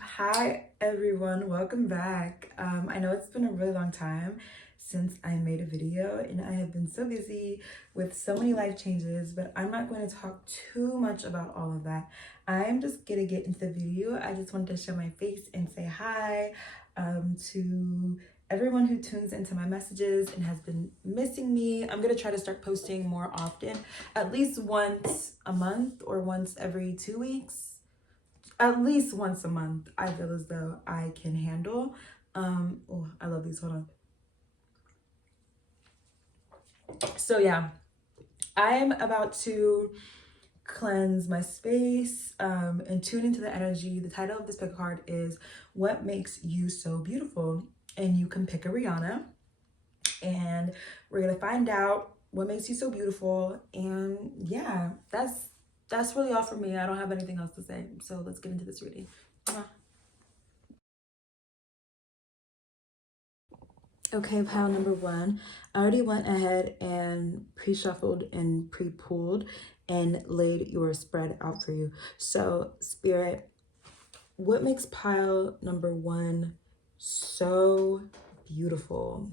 Hi everyone, welcome back. I know it's been a really long time since I made a video and I have been so busy with so many life changes, but I'm not going to talk too much about all of that. I'm just gonna get into the video. I just wanted to show my face and say hi to everyone who tunes into my messages and has been missing me. I'm gonna try to start posting more often, at least once a month or once every 2 weeks. At least once a month, I feel as though I can handle. Oh, I love these. Hold on. So yeah, I'm about to cleanse my space and tune into the energy. The title of this pick card is "What Makes You So Beautiful," and you can pick a Rihanna, and we're gonna find out what makes you so beautiful. And yeah, that's really all for me. I don't have anything else to say. So let's get into this reading. Okay, pile number one. I already went ahead and pre-shuffled and pre-pulled and laid your spread out for you. So, Spirit, what makes pile number one so beautiful?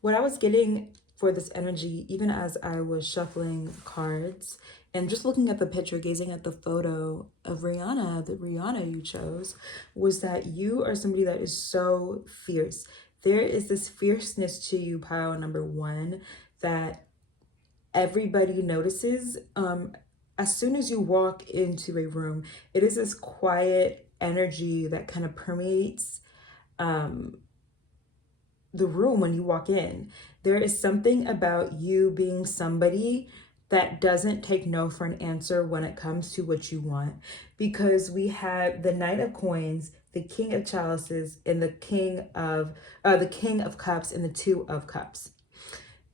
What I was getting for this energy, even as I was shuffling cards and just looking at the picture, gazing at the photo of Rihanna, the Rihanna you chose, was that you are somebody that is so fierce. There is this fierceness to you, pile number one, that everybody notices. As soon as you walk into a room, it is this quiet energy that kind of permeates um, the room when you walk in. There is something about you being somebody that doesn't take no for an answer when it comes to what you want, because we have the Knight of Coins, the King of Chalices, and the King of Cups, and the Two of Cups.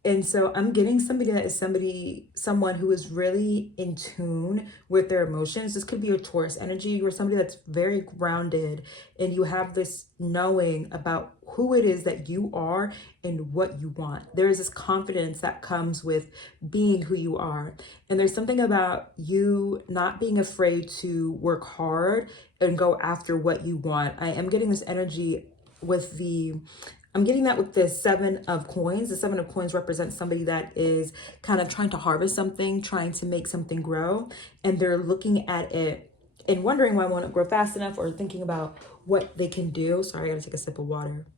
And so I'm getting somebody that is someone who is really in tune with their emotions. This could be a Taurus energy or somebody that's very grounded, and you have this knowing about who it is that you are and what you want. There is this confidence that comes with being who you are. And there's something about you not being afraid to work hard and go after what you want. I am getting this energy with I'm getting that with the Seven of Coins. The Seven of Coins represents somebody that is kind of trying to harvest something, trying to make something grow, and they're looking at it and wondering why it won't grow fast enough, or thinking about what they can do. Sorry, I gotta take a sip of water.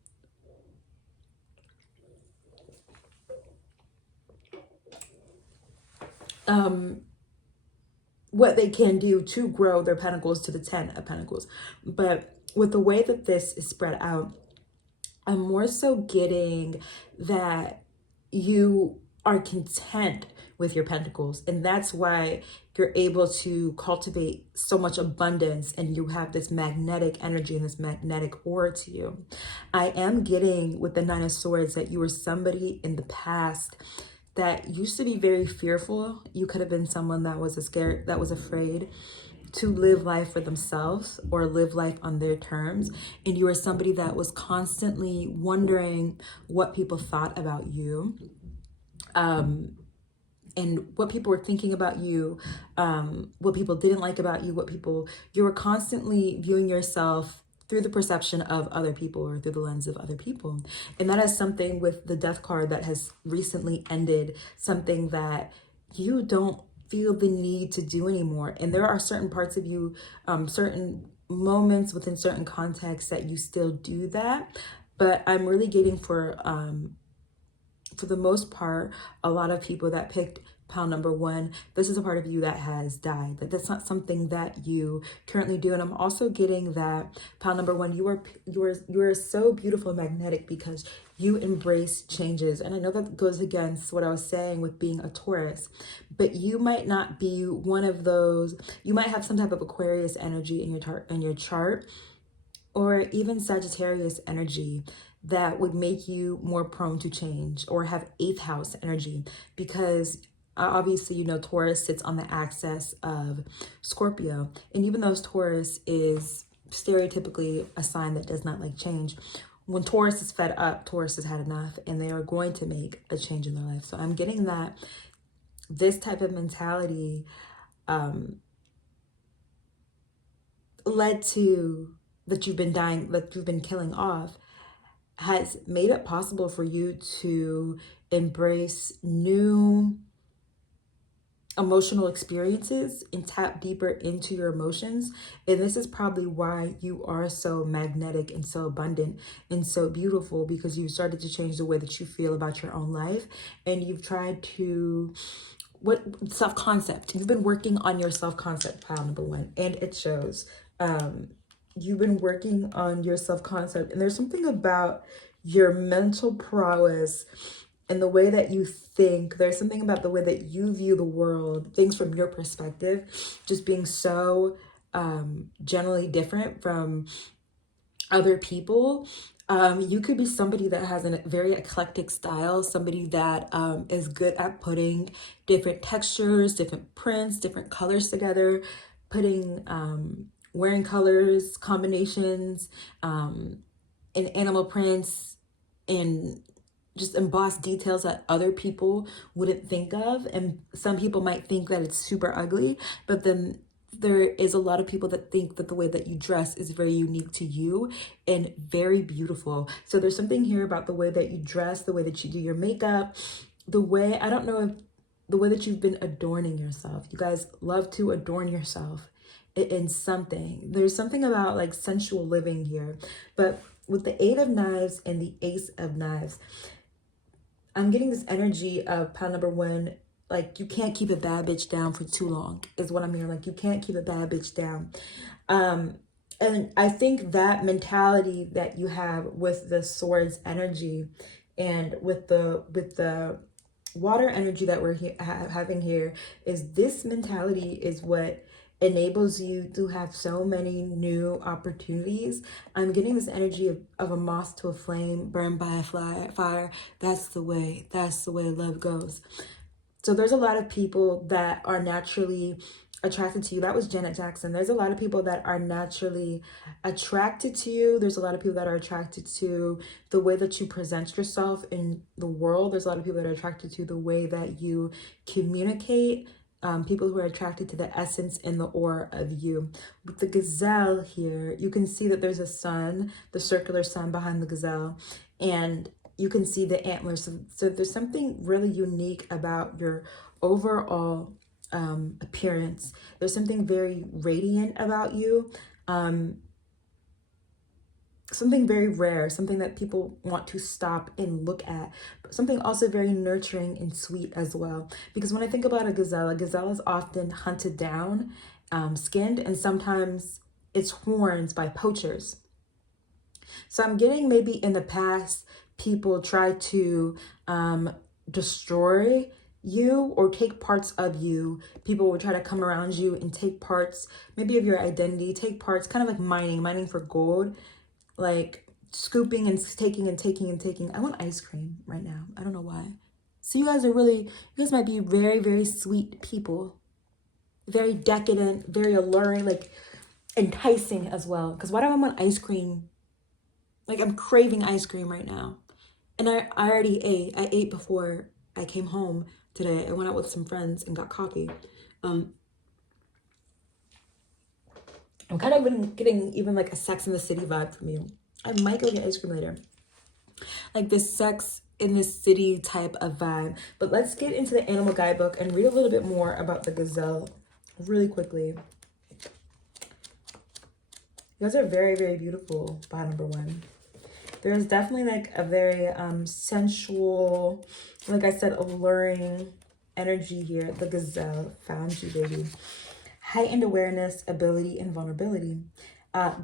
What they can do to grow their pentacles to the 10 of Pentacles. But with the way that this is spread out, I'm more so getting that you are content with your pentacles, and that's why you're able to cultivate so much abundance, and you have this magnetic energy and this magnetic aura to you. I am getting with the Nine of Swords that you were somebody in the past that used to be very fearful. You could have been someone that was afraid to live life for themselves or live life on their terms. And you were somebody that was constantly wondering what people thought about you, and what people were thinking about you, what people didn't like about you, you were constantly viewing yourself through the perception of other people or through the lens of other people. And that is something with the Death card that has recently ended, something that you don't feel the need to do anymore. And there are certain parts of you, certain moments within certain contexts that you still do that. But I'm really getting for the most part, a lot of people that picked pile number one, this is a part of you that has died. That's not something that you currently do. And I'm also getting that pile number one, you are so beautiful and magnetic because you embrace changes. And I know that goes against what I was saying with being a Taurus, but you might not be one of those. You might have some type of Aquarius energy in your chart, or even Sagittarius energy that would make you more prone to change, or have eighth house energy, because obviously, Taurus sits on the axis of Scorpio. And even though Taurus is stereotypically a sign that does not like change, when Taurus is fed up, Taurus has had enough, and they are going to make a change in their life. So I'm getting that this type of mentality led to, that you've been dying, that you've been killing off, has made it possible for you to embrace new emotional experiences and tap deeper into your emotions. And this is probably why you are so magnetic and so abundant and so beautiful, because you've started to change the way that you feel about your own life. And you've tried to, what, self-concept. You've been working on your self-concept, pile number one, and it shows. You've been working on your self-concept, and there's something about your mental prowess and the way that you think. There's something about the way that you view the world, things from your perspective, just being so generally different from other people. You could be somebody that has a very eclectic style, somebody that is good at putting different textures, different prints, different colors together, putting, wearing colors, combinations, in animal prints, and just emboss details that other people wouldn't think of. And some people might think that it's super ugly, but then there is a lot of people that think that the way that you dress is very unique to you and very beautiful. So there's something here about the way that you dress, the way that you do your makeup, the way, I don't know if the way that you've been adorning yourself. You guys love to adorn yourself in something. There's something about like sensual living here. But with the Eight of Knives and the Ace of Knives, I'm getting this energy of pile number one, like you can't keep a bad bitch down for too long is what I'm hearing. Like you can't keep a bad bitch down. And I think that mentality that you have with the swords energy and with the water energy that we're having here, is this mentality is what enables you to have so many new opportunities. I'm getting this energy of a moth to a flame, burned by a fire. That's the way love goes. So there's a lot of people that are naturally attracted to you. That was Janet Jackson. There's a lot of people that are naturally attracted to you. There's a lot of people that are attracted to the way that you present yourself in the world. There's a lot of people that are attracted to the way that you communicate. People who are attracted to the essence and the aura of you. With the gazelle here, you can see that there's a sun, the circular sun behind the gazelle, and you can see the antlers. So there's something really unique about your overall appearance. There's something very radiant about you. Something very rare, something that people want to stop and look at, but something also very nurturing and sweet as well. Because when I think about a gazelle is often hunted down, skinned, and sometimes it's horns by poachers. So I'm getting maybe in the past, people try to destroy you or take parts of you. People will try to come around you and take parts, maybe of your identity, take parts, kind of like mining for gold, like scooping and taking and taking and taking. I want ice cream right now. I don't know why. So you guys might be very, very sweet people. Very decadent, very alluring, like enticing as well. Because why do I want ice cream? Like I'm craving ice cream right now. And I already ate. I ate before I came home today. I went out with some friends and got coffee. I'm kind of getting even like a Sex in the City vibe from you. I might go get ice cream later. Like this Sex in the City type of vibe. But let's get into the animal guidebook and read a little bit more about the gazelle really quickly. You guys are very, very beautiful, by number one. There's definitely like a very sensual, like I said, alluring energy here. The gazelle found you, baby. Heightened awareness, ability, and vulnerability.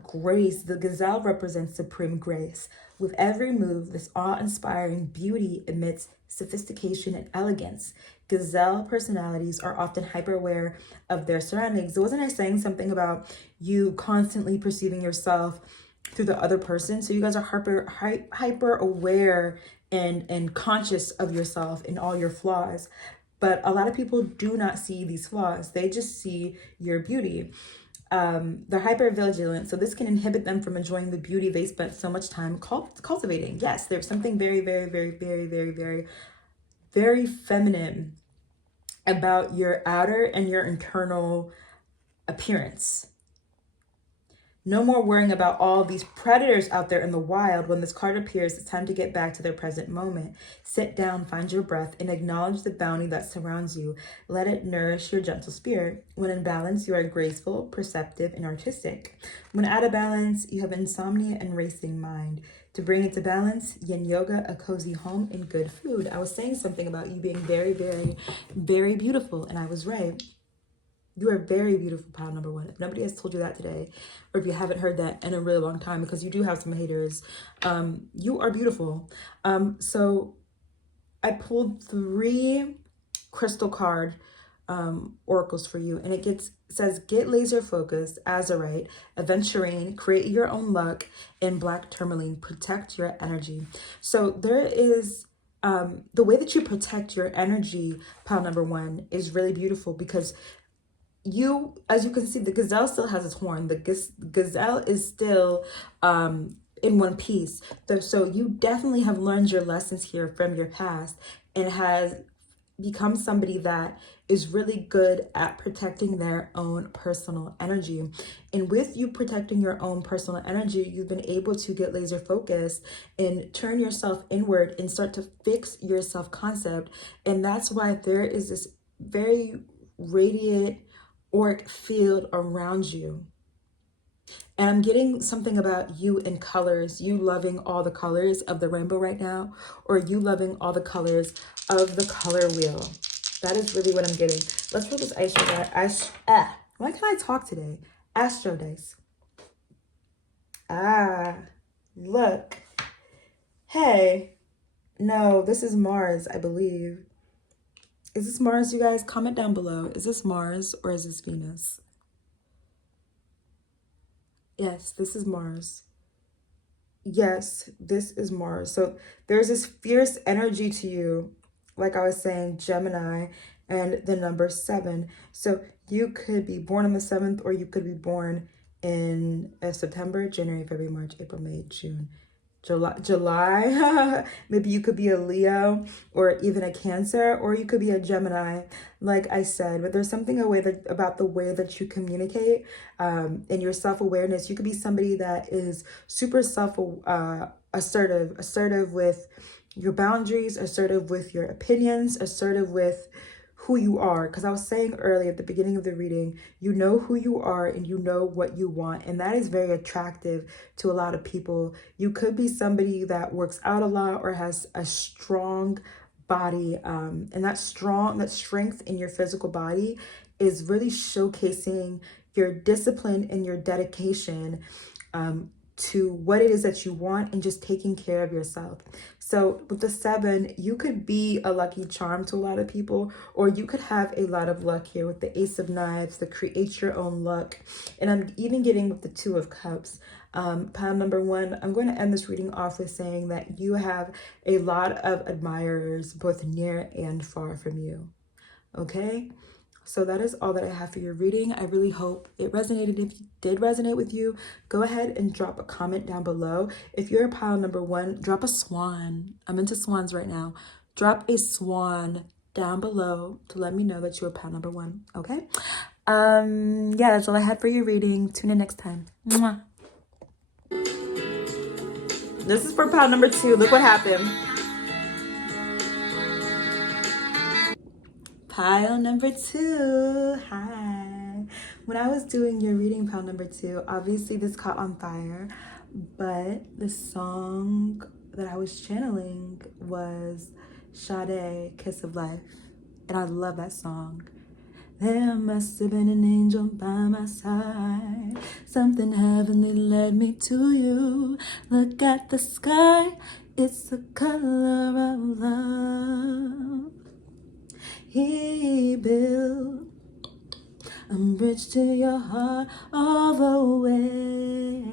Grace. The gazelle represents supreme grace. With every move, this awe-inspiring beauty emits sophistication and elegance. Gazelle personalities are often hyper-aware of their surroundings. So wasn't I saying something about you constantly perceiving yourself through the other person? So you guys are hyper aware and conscious of yourself and all your flaws. But a lot of people do not see these flaws. They just see your beauty. They're hyper vigilant, so this can inhibit them from enjoying the beauty they spent so much time cultivating. Yes, there's something very, very, very, very, very, very, very feminine about your outer and your internal appearance. No more worrying about all these predators out there in the wild. When this card appears, it's time to get back to their present moment. Sit down, find your breath, and acknowledge the bounty that surrounds you. Let it nourish your gentle spirit. When in balance, you are graceful, perceptive, and artistic. When out of balance, you have insomnia and racing mind. To bring it to balance, yin yoga, a cozy home, and good food. I was saying something about you being very, very, very beautiful, and I was right. You are very beautiful, pile number one. If nobody has told you that today, or if you haven't heard that in a really long time, because you do have some haters, you are beautiful. So I pulled 3 crystal card oracles for you, and it says get laser focused, azurite, aventurine, create your own luck, and black tourmaline, protect your energy. So there is the way that you protect your energy, pile number one, is really beautiful, because as you can see, the gazelle still has its horn. The gazelle is still in one piece. So you definitely have learned your lessons here from your past, and has become somebody that is really good at protecting their own personal energy. And with you protecting your own personal energy, you've been able to get laser focused and turn yourself inward and start to fix your self-concept. And that's why there is this very radiant auric field around you. And I'm getting something about you in colors, you loving all the colors of the rainbow right now, or you loving all the colors of the color wheel. That is really what I'm getting. Let's roll this astro dice. Why can't I talk today? Astro dice. Look. Hey. No, this is Mars, I believe. Is this Mars, you guys? Comment down below. Is this Mars or is this Venus? Yes, this is Mars. Yes, this is Mars. So there's this fierce energy to you, like I was saying, Gemini, and the number 7. So you could be born on the 7th, or you could be born in September, January, February, March, April, May, June, July. Maybe you could be a Leo, or even a Cancer, or you could be a Gemini, like I said. But there's something about the way that you communicate, and your self-awareness. You could be somebody that is super assertive with your boundaries, assertive with your opinions, assertive with who you are. Because I was saying earlier at the beginning of the reading, you know who you are and you know what you want, and that is very attractive to a lot of people. You could be somebody that works out a lot or has a strong body, and that strength in your physical body is really showcasing your discipline and your dedication to what it is that you want, and just taking care of yourself. So with the 7, you could be a lucky charm to a lot of people, or you could have a lot of luck here with the Ace of Knives, the create your own luck. And I'm even getting with the 2 of Cups. Pile number 1, I'm going to end this reading off with saying that you have a lot of admirers, both near and far from you. Okay? So that is all that I have for your reading. I really hope it resonated. If it did resonate with you, go ahead and drop a comment down below. If you're a pile number 1, drop a swan. I'm into swans right now. Drop a swan down below to let me know that you're pile number 1. Okay? Yeah, that's all I had for your reading. Tune in next time. Mwah. This is for pile number 2. Look what happened. Pile number 2, hi. When I was doing your reading, pile number 2, obviously this caught on fire, but the song that I was channeling was Sade, Kiss of Life, and I love that song. There must have been an angel by my side. Something heavenly led me to you. Look at the sky, it's the color of love. He built a bridge to your heart all the way.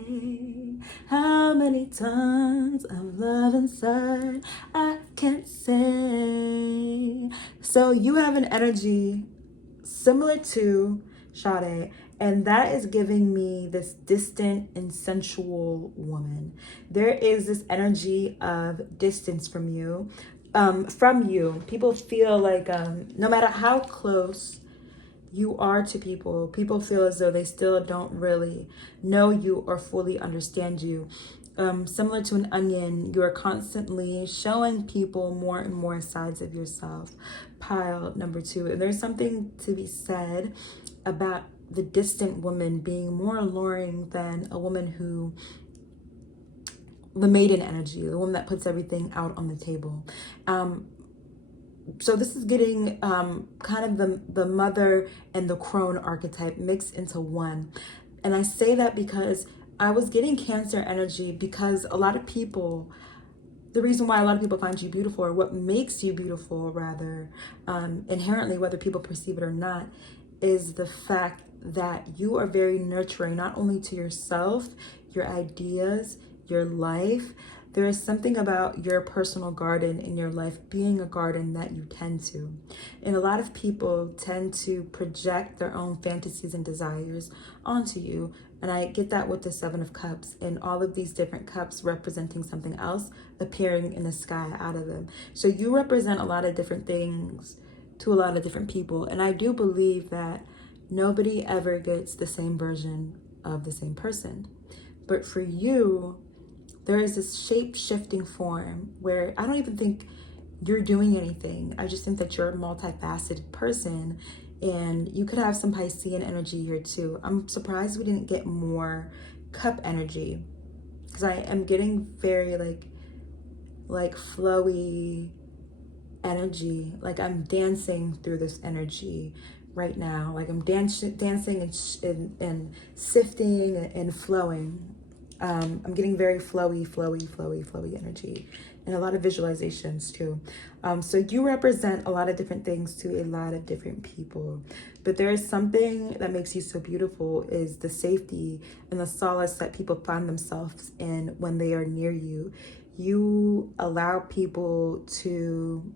How many tons of love inside, I can't say. So you have an energy similar to Sade, and that is giving me this distant and sensual woman. There is this energy of distance from you. People feel like no matter how close you are to people. People feel as though they still don't really know you or fully understand you. Similar to an onion, you are constantly showing people more and more sides of yourself. Pile number 2. And there's something to be said about the distant woman being more alluring than a woman who, the maiden energy, the woman that puts everything out on the table. So this is getting kind of the mother and the crone archetype mixed into one. And I say that because I was getting Cancer energy, because a lot of people, the reason why a lot of people find you beautiful, or what makes you beautiful rather, inherently, whether people perceive it or not, is the fact that you are very nurturing, not only to yourself, your ideas, your life. There is something about your personal garden in your life being a garden that you tend to. And a lot of people tend to project their own fantasies and desires onto you. And I get that with the 7 of Cups and all of these different cups representing something else appearing in the sky out of them. So you represent a lot of different things to a lot of different people. And I do believe that nobody ever gets the same version of the same person. But for you, there is this shape-shifting form where I don't even think you're doing anything. I just think that you're a multifaceted person, and you could have some Piscean energy here too. I'm surprised we didn't get more cup energy, because I am getting very like flowy energy. Like I'm dancing through this energy right now. Like I'm dancing and sifting and flowing. I'm getting very flowy energy, and a lot of visualizations too. So you represent a lot of different things to a lot of different people, but there is something that makes you so beautiful, is the safety and the solace that people find themselves in when they are near you. You allow people to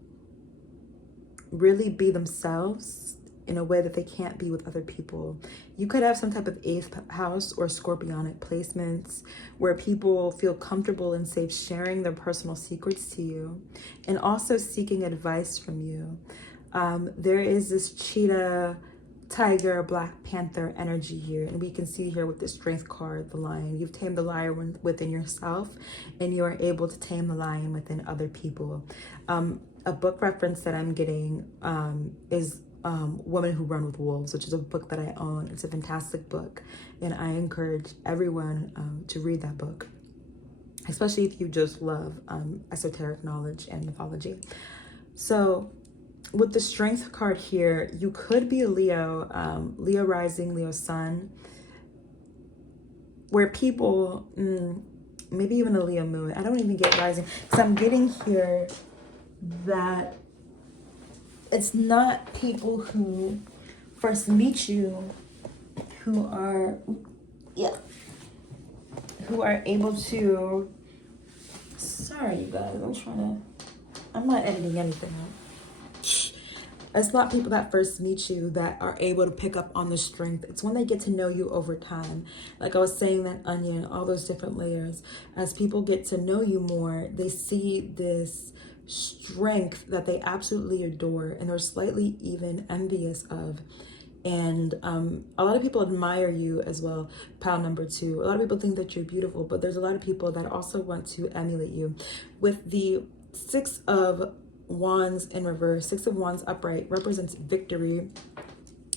really be themselves in a way that they can't be with other people. You could have some type of 8th house or scorpionic placements where people feel comfortable and safe sharing their personal secrets to you, and also seeking advice from you. There is this cheetah, tiger, black panther energy here, and we can see here with the strength card, the lion. You've tamed the lion within yourself, and you are able to tame the lion within other people. A book reference that I'm getting is Women Who Run with Wolves, which is a book that I own. It's a fantastic book, and I encourage everyone to read that book, especially if you just love esoteric knowledge and mythology. So with the strength card here, you could be a Leo, Leo rising, Leo sun, where people, maybe even a Leo moon. I don't even get rising, because I'm getting here that it's not people who first meet you who are able to, sorry you guys, I'm not editing anything out. It's not people that first meet you that are able to pick up on the strength. It's when they get to know you over time. Like I was saying, that onion, all those different layers. As people get to know you more, they see this strength that they absolutely adore, and they're slightly even envious of. And a lot of people admire you as well. Pile number 2, a lot of people think that you're beautiful, but there's a lot of people that also want to emulate you. With the 6 of Wands in reverse, 6 of Wands upright represents victory,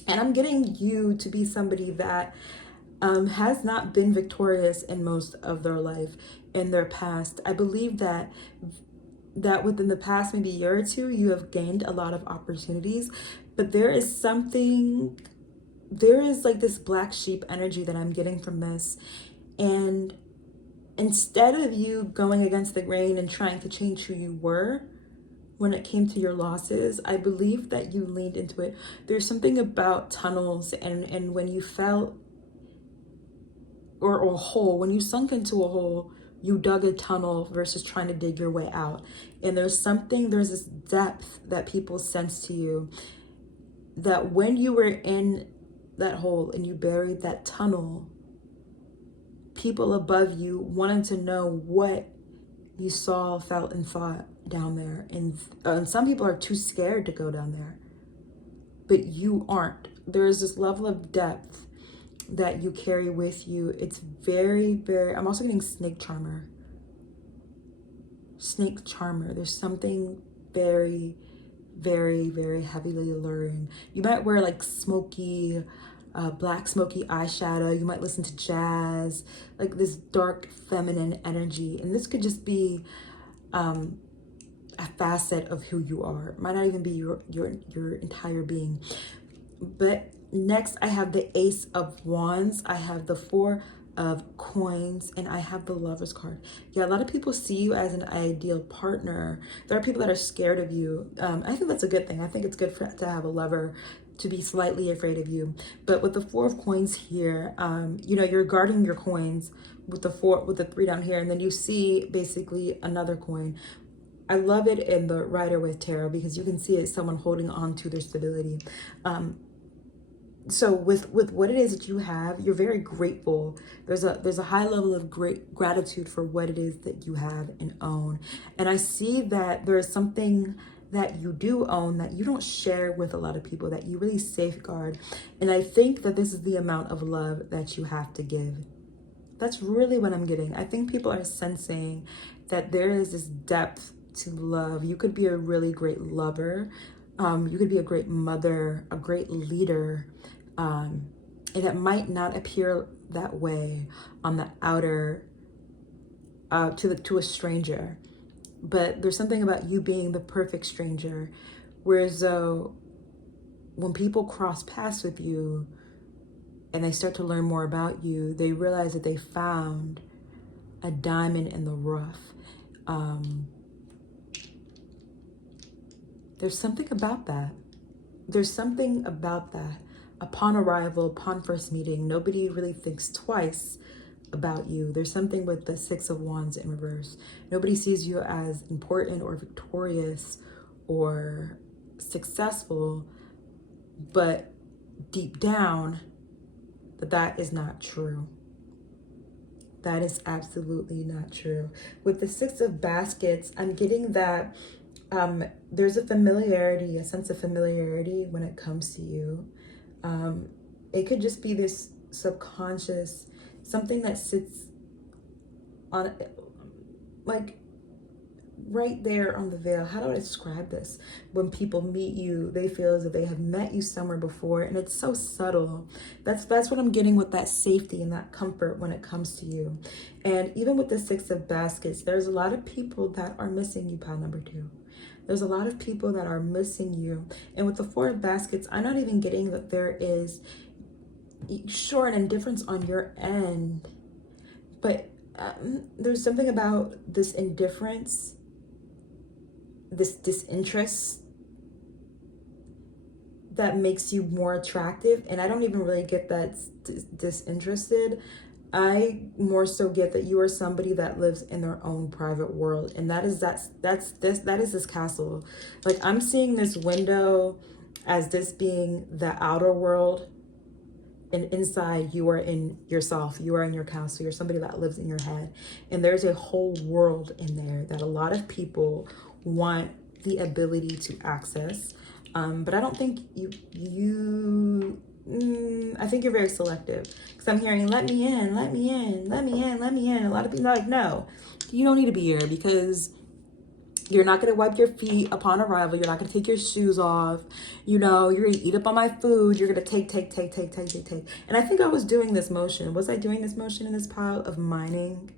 and I'm getting you to be somebody that has not been victorious in most of their life in their past. I believe that within the past maybe year or two, you have gained a lot of opportunities, but there is like this black sheep energy that I'm getting from this. And instead of you going against the grain and trying to change who you were when it came to your losses, I believe that you leaned into it. There's something about tunnels, and when you fell, or a hole, when you sunk into a hole, you dug a tunnel versus trying to dig your way out. And there's this depth that people sense to you, that when you were in that hole and you buried that tunnel, people above you wanted to know what you saw, felt, and thought down there. And some people are too scared to go down there, but you aren't. there is this level of depth that you carry with you. It's very, very, I'm also getting snake charmer. Snake charmer. There's something very, very, very heavily alluring. You might wear like smoky, black smoky eyeshadow. You might listen to jazz, like this dark feminine energy. And this could just be a facet of who you are. It might not even be your entire being. But next I have the Ace of Wands. I have the Four of Coins, and I have the Lover's card. Yeah, a lot of people see you as an ideal partner. There are people that are scared of you. I think that's a good thing. I think it's good to have a lover to be slightly afraid of you. But with the Four of Coins here, you know, you're guarding your coins with the three down here, and then you see basically another coin. I love it in the Rider-Waite Tarot because you can see it's someone holding on to their stability. So with what it is that you have, you're very grateful. There's a high level of great gratitude for what it is that you have and own. And I see that there is something that you do own that you don't share with a lot of people, that you really safeguard. And I think that this is the amount of love that you have to give. That's really what I'm getting. I think people are sensing that there is this depth to love. You could be a really great lover. You could be a great mother, a great leader. And it might not appear that way on the outer, to a stranger. But there's something about you being the perfect stranger. Whereas though, when people cross paths with you and they start to learn more about you, they realize that they found a diamond in the rough. There's something about that. There's something about that. Upon arrival, upon first meeting, nobody really thinks twice about you. There's something with the Six of Wands in reverse. Nobody sees you as important or victorious or successful, but deep down, that is not true. That is absolutely not true. With the Six of Baskets, I'm getting that there's a familiarity, a sense of familiarity when it comes to you. It could just be this subconscious, something that sits on, like, right there on the veil. How do I describe this? When people meet you, they feel as if they have met you somewhere before, and it's so subtle. That's what I'm getting with that safety and that comfort when it comes to you. And even with the Six of Baskets, there's a lot of people that are missing you, pile number 2. There's a lot of people that are missing you. And with the Four of Baskets, I'm not even getting that there is, sure, an indifference on your end, but there's something about this indifference, this disinterest, that makes you more attractive. And I don't even really get that disinterested. I more so get that you are somebody that lives in their own private world, and that is this castle. Like, I'm seeing this window as this being the outer world, and inside you are in yourself. You are in your castle. You're somebody that lives in your head, and there's a whole world in there that a lot of people want the ability to access. But I don't think I think you're very selective, because I'm hearing, let me in, let me in, let me in, let me in. A lot of people are like, no, you don't need to be here, because you're not going to wipe your feet upon arrival. You're not going to take your shoes off. You know, you're going to eat up on my food. You're going to take. And I think I was doing this motion. Was I doing this motion in this pile of mining?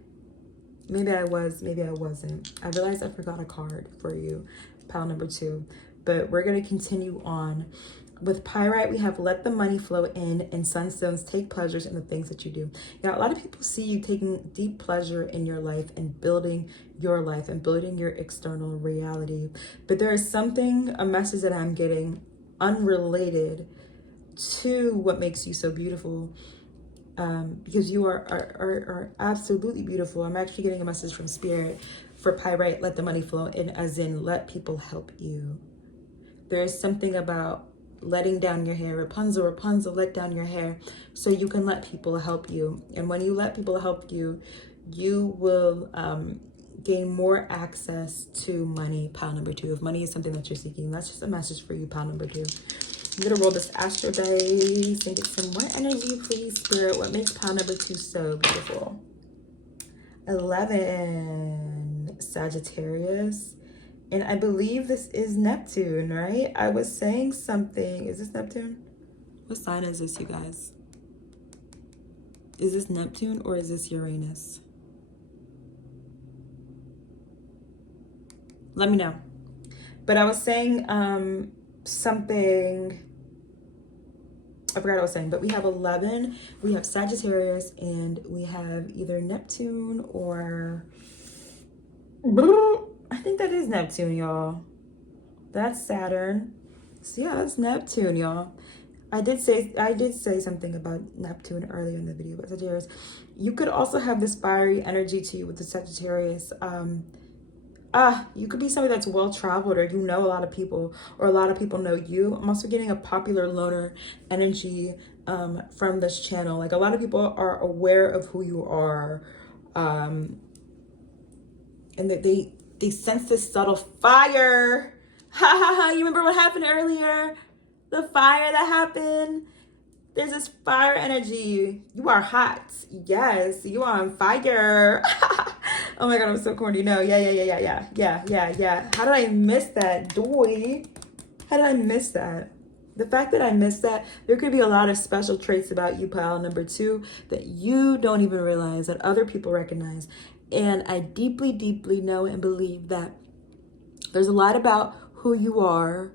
Maybe I was, maybe I wasn't. I realized I forgot a card for you, pile number 2. But we're going to continue on. With Pyrite, we have let the money flow in, and Sunstones, take pleasures in the things that you do. Now, a lot of people see you taking deep pleasure in your life and building your life and building your external reality. But there is something, a message that I'm getting unrelated to what makes you so beautiful, because you are absolutely beautiful. I'm actually getting a message from Spirit for Pyrite, let the money flow in, as in let people help you. There is something about letting down your hair. Rapunzel, let down your hair so you can let people help you. And when you let people help you, you will gain more access to money, pile number 2. If money is something that you're seeking, that's just a message for you, pile number 2. I'm gonna roll this astro dice and get some more energy, please, Spirit. What makes pile number 2 so beautiful? 11, Sagittarius. And I believe this is Neptune, right? I was saying something. Is this Neptune? What sign is this, you guys? Is this Neptune or is this Uranus? Let me know. But I was saying something. I forgot what I was saying, but we have 11, we have Sagittarius, and we have either Neptune or... I think that is Neptune, y'all. That's Saturn. So yeah, that's Neptune, y'all. I did say something about Neptune earlier in the video, but Sagittarius. You could also have this fiery energy to you with the Sagittarius. You could be somebody that's well-traveled, or you know a lot of people, or a lot of people know you. I'm also getting a popular loner energy from this channel. Like, a lot of people are aware of who you are, and that they sense this subtle fire. Ha ha ha, you remember what happened earlier? The fire that happened? There's this fire energy. You are hot. Yes, you are on fire. Oh my God, I'm so corny. No, yeah. How did I miss that, doy? How did I miss that? The fact that I missed that, there could be a lot of special traits about you, pile number 2, that you don't even realize, that other people recognize. And I deeply, deeply know and believe that there's a lot about who you are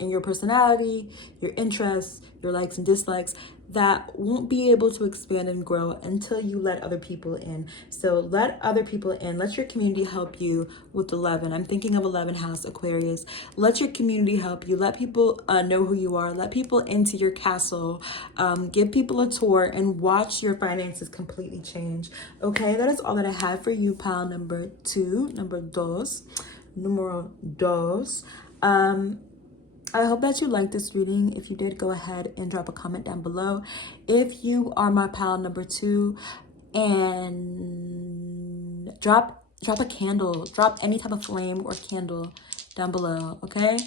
and your personality, your interests, your likes and dislikes that won't be able to expand and grow until you let other people in. So let other people in. Let your community help you with 11. I'm thinking of 11 house, Aquarius. Let your community help you. Let people know who you are. Let people into your castle. Give people a tour and watch your finances completely change. Okay, that is all that I have for you, pile number 2, numero dos. I hope that you liked this reading. If you did, go ahead and drop a comment down below. If you are my pile number 2, and drop a candle, drop any type of flame or candle down below, okay?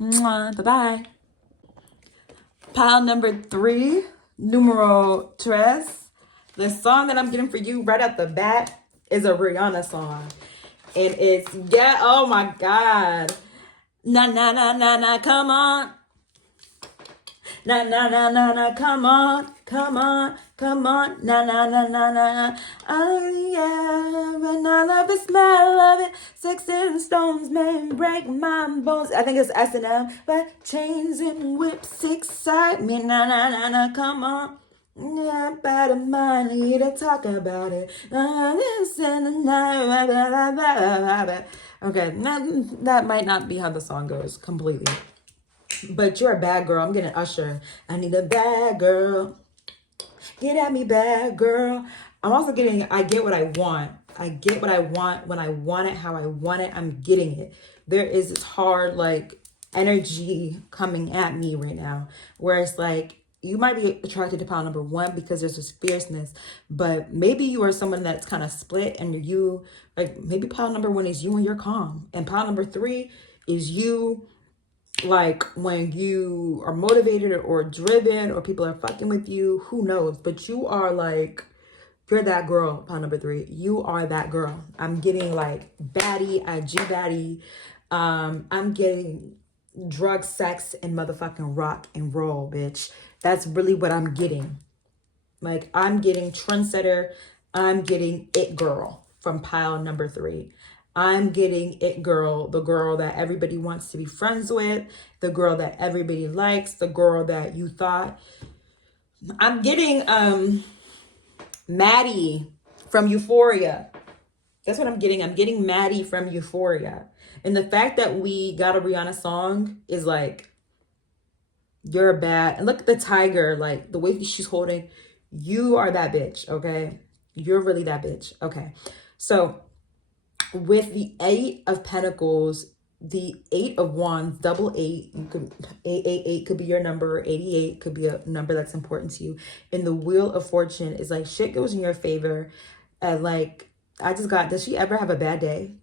Mwah, bye-bye. Pile number 3, numero tres. The song that I'm getting for you right out the bat is a Rihanna song. And it's, oh my God. Na na na na na, come on. Na na na na na, come on, come on, come on. Na na na na na. Oh yeah, and I love the smell of it. Sticks and stones may break my bones. I think it's S&M, but chains and whips excite me. Na na na na, come on. Yeah, better money to talk about it. This and the night. Okay, that might not be how the song goes completely. But you're a bad girl. I'm getting Usher. I need a bad girl. Get at me, bad girl. I'm also getting, I get what I want. I get what I want when I want it, how I want it. I'm getting it. There is this hard, like, energy coming at me right now, where it's like, you might be attracted to pile number 1 because there's this fierceness, but maybe you are someone that's kind of split, and you, like, maybe pile number 1 is you and you're calm, and pile number 3 is you, like, when you are motivated or driven, or people are fucking with you, who knows, but you are like, you're that girl, pile number 3. You are that girl. I'm getting like baddie, IG baddie. I'm getting drug, sex, and motherfucking rock and roll, bitch. That's really what I'm getting. Like, I'm getting trendsetter. I'm getting it girl from pile number 3. I'm getting it girl, the girl that everybody wants to be friends with, the girl that everybody likes, the girl that you thought. I'm getting Maddie from Euphoria. That's what I'm getting. I'm getting Maddie from Euphoria. And the fact that we got a Rihanna song is like, you're bad. And look at the tiger, like the way she's holding. You are that bitch, okay? You're really that bitch, okay? So with the 8 of Pentacles, the 8 of Wands, double 8, you could 888 could be your number, 88 could be a number that's important to you. And the Wheel of Fortune is like, shit goes in your favor. And like, I just got, does she ever have a bad day?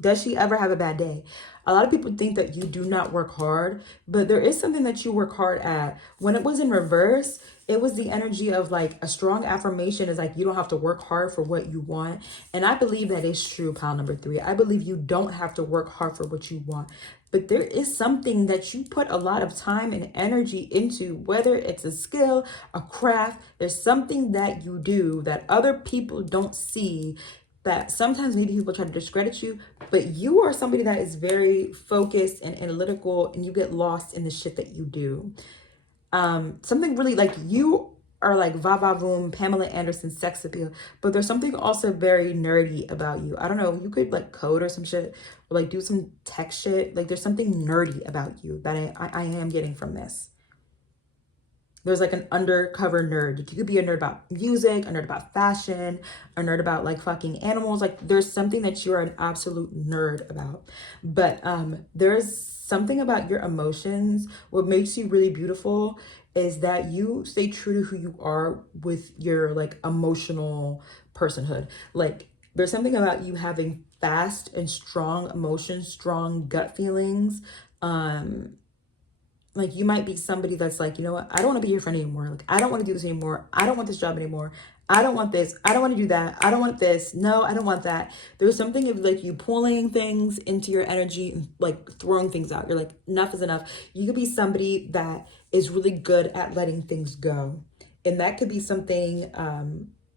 Does she ever have a bad day? A lot of people think that you do not work hard, but there is something that you work hard at. When it was in reverse, it was the energy of like a strong affirmation is like you don't have to work hard for what you want. And I believe that is true, pile number 3. I believe you don't have to work hard for what you want. But there is something that you put a lot of time and energy into, whether it's a skill, a craft, there's something that you do that other people don't see, that sometimes maybe people try to discredit you, but you are somebody that is very focused and analytical, and you get lost in the shit that you do. Something really like you are like va va voom, Pamela Anderson sex appeal, but there's something also very nerdy about you. I don't know, you could like code or some shit, or like do some tech shit. Like there's something nerdy about you that I am getting from this. There's like an undercover nerd. You could be a nerd about music, a nerd about fashion, a nerd about like fucking animals. Like there's something that you're an absolute nerd about. But there's something about your emotions. What makes you really beautiful is that you stay true to who you are with your like emotional personhood. Like there's something about you having fast and strong emotions, strong gut feelings. Like you might be somebody that's like, you know what, I don't want to be your friend anymore. Like, I don't want to do this anymore. I don't want this job anymore. I don't want this. I don't want to do that. I don't want this. No, I don't want that. There's something of like you pulling things into your energy and like throwing things out. You're like, enough is enough. You could be somebody that is really good at letting things go. And that could be something,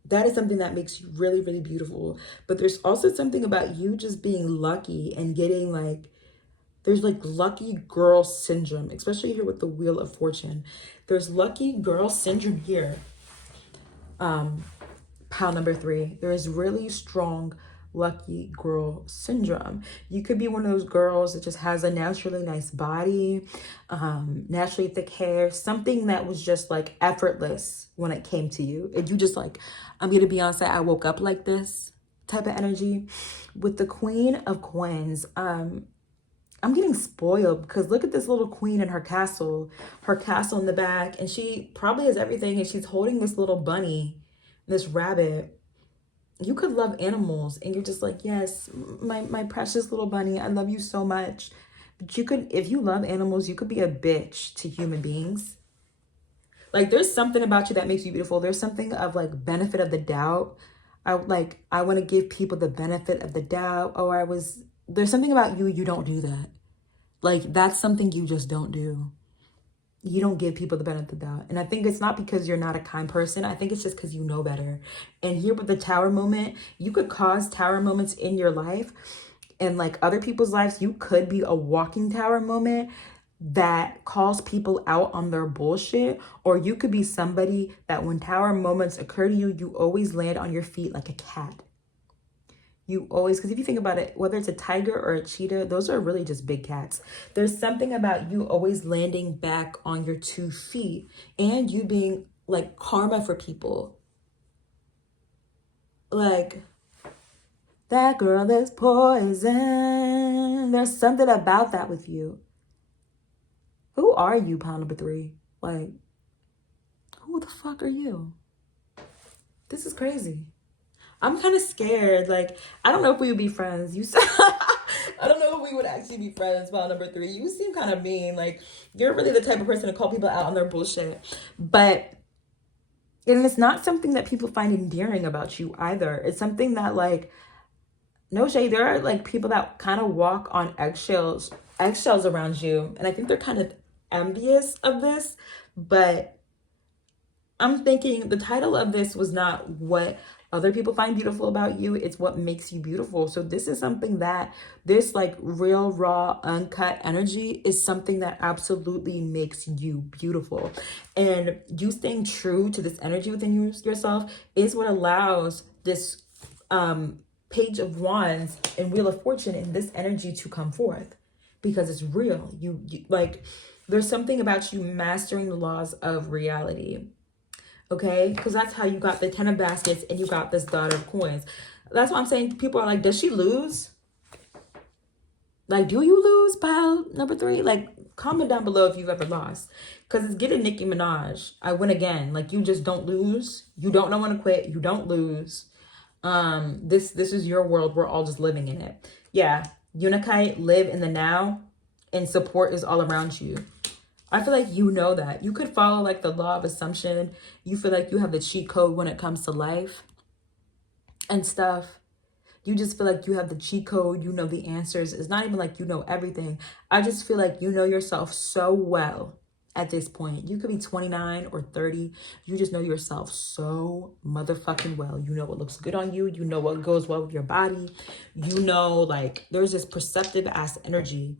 that is something that makes you really, really beautiful. But there's also something about you just being lucky and getting like, there's like lucky girl syndrome, especially here with the Wheel of Fortune. There's lucky girl syndrome here. Pile number 3. There is really strong lucky girl syndrome. You could be one of those girls that just has a naturally nice body, naturally thick hair, something that was just like effortless when it came to you. And you just like, I'm gonna be honest, I woke up like this type of energy. With the Queen of Coins, I'm getting spoiled because look at this little queen in her castle in the back, and she probably has everything, and she's holding this little bunny, this rabbit. You could love animals, and you're just like, yes, my precious little bunny, I love you so much. But you could, if you love animals, you could be a bitch to human beings. Like there's something about you that makes you beautiful. There's something of like benefit of the doubt. I want to give people the benefit of the doubt. There's something about you don't do that. Like that's something you just don't do. You don't give people the benefit of the doubt. And I think it's not because you're not a kind person. I think it's just because you know better. And here with the tower moment, you could cause tower moments in your life and like other people's lives. You could be a walking tower moment that calls people out on their bullshit, or you could be somebody that when tower moments occur to you, you always land on your feet like a cat. You always, because if you think about it, whether it's a tiger or a cheetah, those are really just big cats. There's something about you always landing back on your 2 feet and you being like karma for people. Like, that girl is poison. There's something about that with you. Who are you, pile number 3? Like, who the fuck are you? This is crazy. I'm kind of scared. Like, I don't know if we would be friends. I don't know if we would actually be friends. Pile number 3. You seem kind of mean. Like, you're really the type of person to call people out on their bullshit. And it's not something that people find endearing about you either. It's something that, like, no shade. There are, like, people that kind of walk on eggshells around you. And I think they're kind of envious of this. But I'm thinking the title of this was not what other people find beautiful about you. It's what makes you beautiful. So this is something that this like real, raw, uncut energy is something that absolutely makes you beautiful. And you staying true to this energy within yourself is what allows this Page of Wands and Wheel of Fortune and this energy to come forth, because it's real. You like, there's something about you mastering the laws of reality. Okay, because that's how you got the 10 of baskets and you got this daughter of coins. That's why I'm saying people are like, does she lose? Like, do you lose, pile number 3? Like, comment down below if you've ever lost. Because it's getting Nicki Minaj. I win again. Like, you just don't lose. You don't know when to quit. You don't lose. This is your world. We're all just living in it. Yeah. Unikite, live in the now, and support is all around you. I feel like you know that. You could follow like the law of assumption. You feel like you have the cheat code when it comes to life and stuff. You just feel like you have the cheat code. You know the answers. It's not even like you know everything. I just feel like you know yourself so well at this point. You could be 29 or 30. You just know yourself so motherfucking well. You know what looks good on you. You know what goes well with your body. You know, like, there's this perceptive ass energy.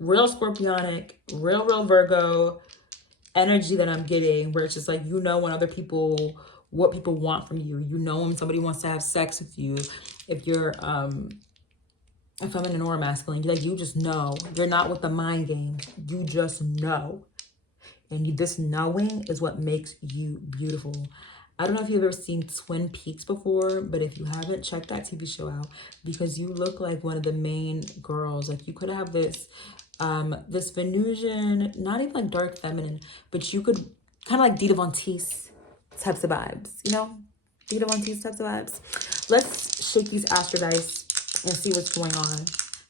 Real Scorpionic, real Virgo energy that I'm getting, where it's just like, you know, when other people, what people want from you. You know when somebody wants to have sex with you. If you're a feminine or a masculine, like, you just know. You're not with the mind game. You just know. And this knowing is what makes you beautiful. I don't know if you've ever seen Twin Peaks before, but if you haven't, check that TV show out, because you look like one of the main girls. Like, you could have this this Venusian, not even like dark feminine, but you could kind of like Dita Von Teese types of vibes, you know? Dita Von Teese types of vibes. Let's shake these astro dice and see what's going on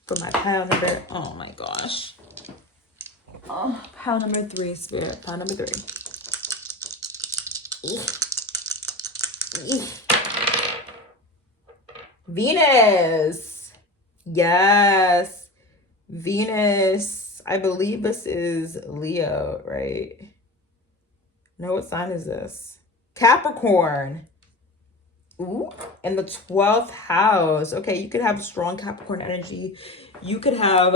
for my pile number. Oh my gosh. Oh, pile number 3, Spirit. Pile number 3. Venus. Yes. Venus. I believe this is Leo, right? No, what sign is this? Capricorn. Ooh, in the 12th house. Okay, you could have strong Capricorn energy. You could have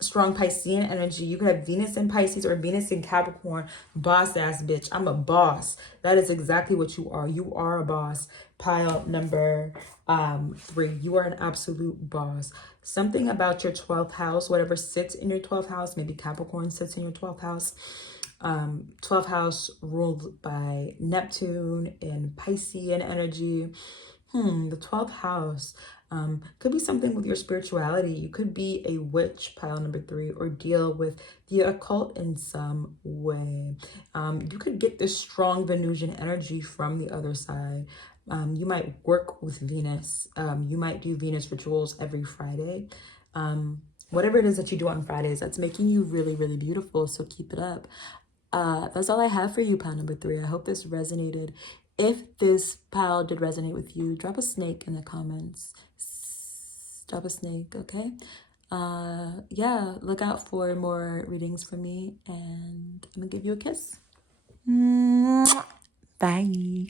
strong Piscean energy. You could have Venus in Pisces or Venus in Capricorn. Boss ass bitch. I'm a boss. That is exactly what you are. You are a boss. Pile number 3. You are an absolute boss. Something about your 12th house, whatever sits in your 12th house, maybe Capricorn sits in your 12th house. 12th house ruled by Neptune and Piscean energy. The 12th house could be something with your spirituality. You could be a witch, pile number 3, or deal with the occult in some way. You could get this strong Venusian energy from the other side. You might work with Venus. You might do Venus rituals every Friday. Whatever it is that you do on Fridays, that's making you really, really beautiful. So keep it up. That's all I have for you, pile number 3. I hope this resonated. If this pile did resonate with you, drop a snake in the comments. Drop a snake, okay? Yeah, look out for more readings from me, and I'm gonna give you a kiss. Bye.